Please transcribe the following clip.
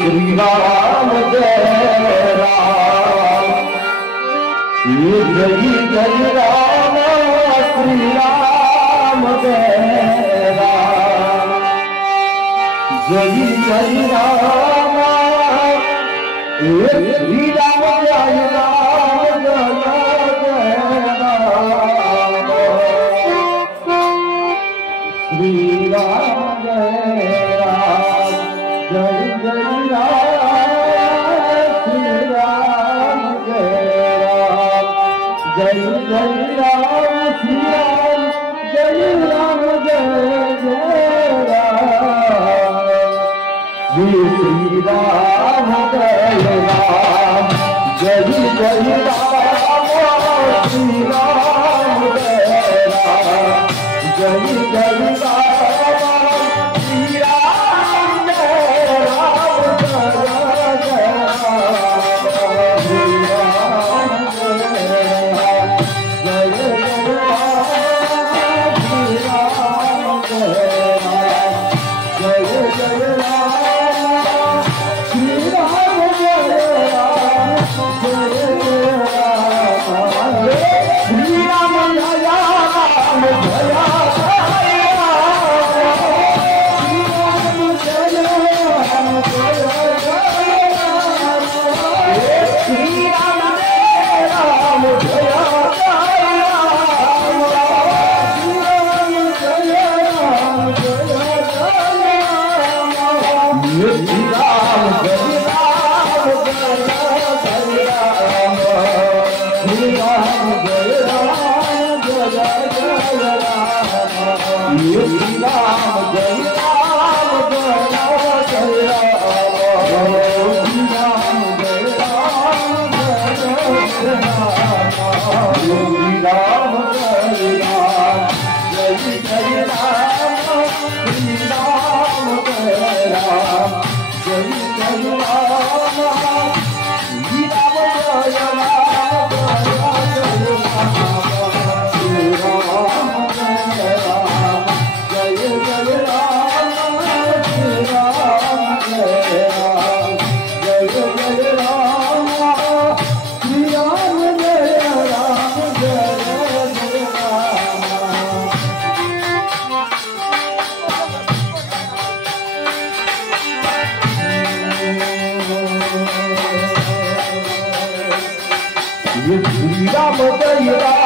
श्री राम जय राम, ये जय जय राम श्री राम जय राम, जय जय राम ये श्री राम जय राम जय राम, श्री राम जय राम, जय जय राम श्री राम जय राम, जय जय राम श्री राम, जय राम जय जय राम, श्री राम जय राम, जय जय राम श्री राम जय राम, जय जय राम श्री राम जय राम, जय श्री राम जय राम, जय जय राम श्री राम जय राम, जय जय राम श्री राम जय राम, जय राम श्री राम जय राम, ये श्री राम जय राम।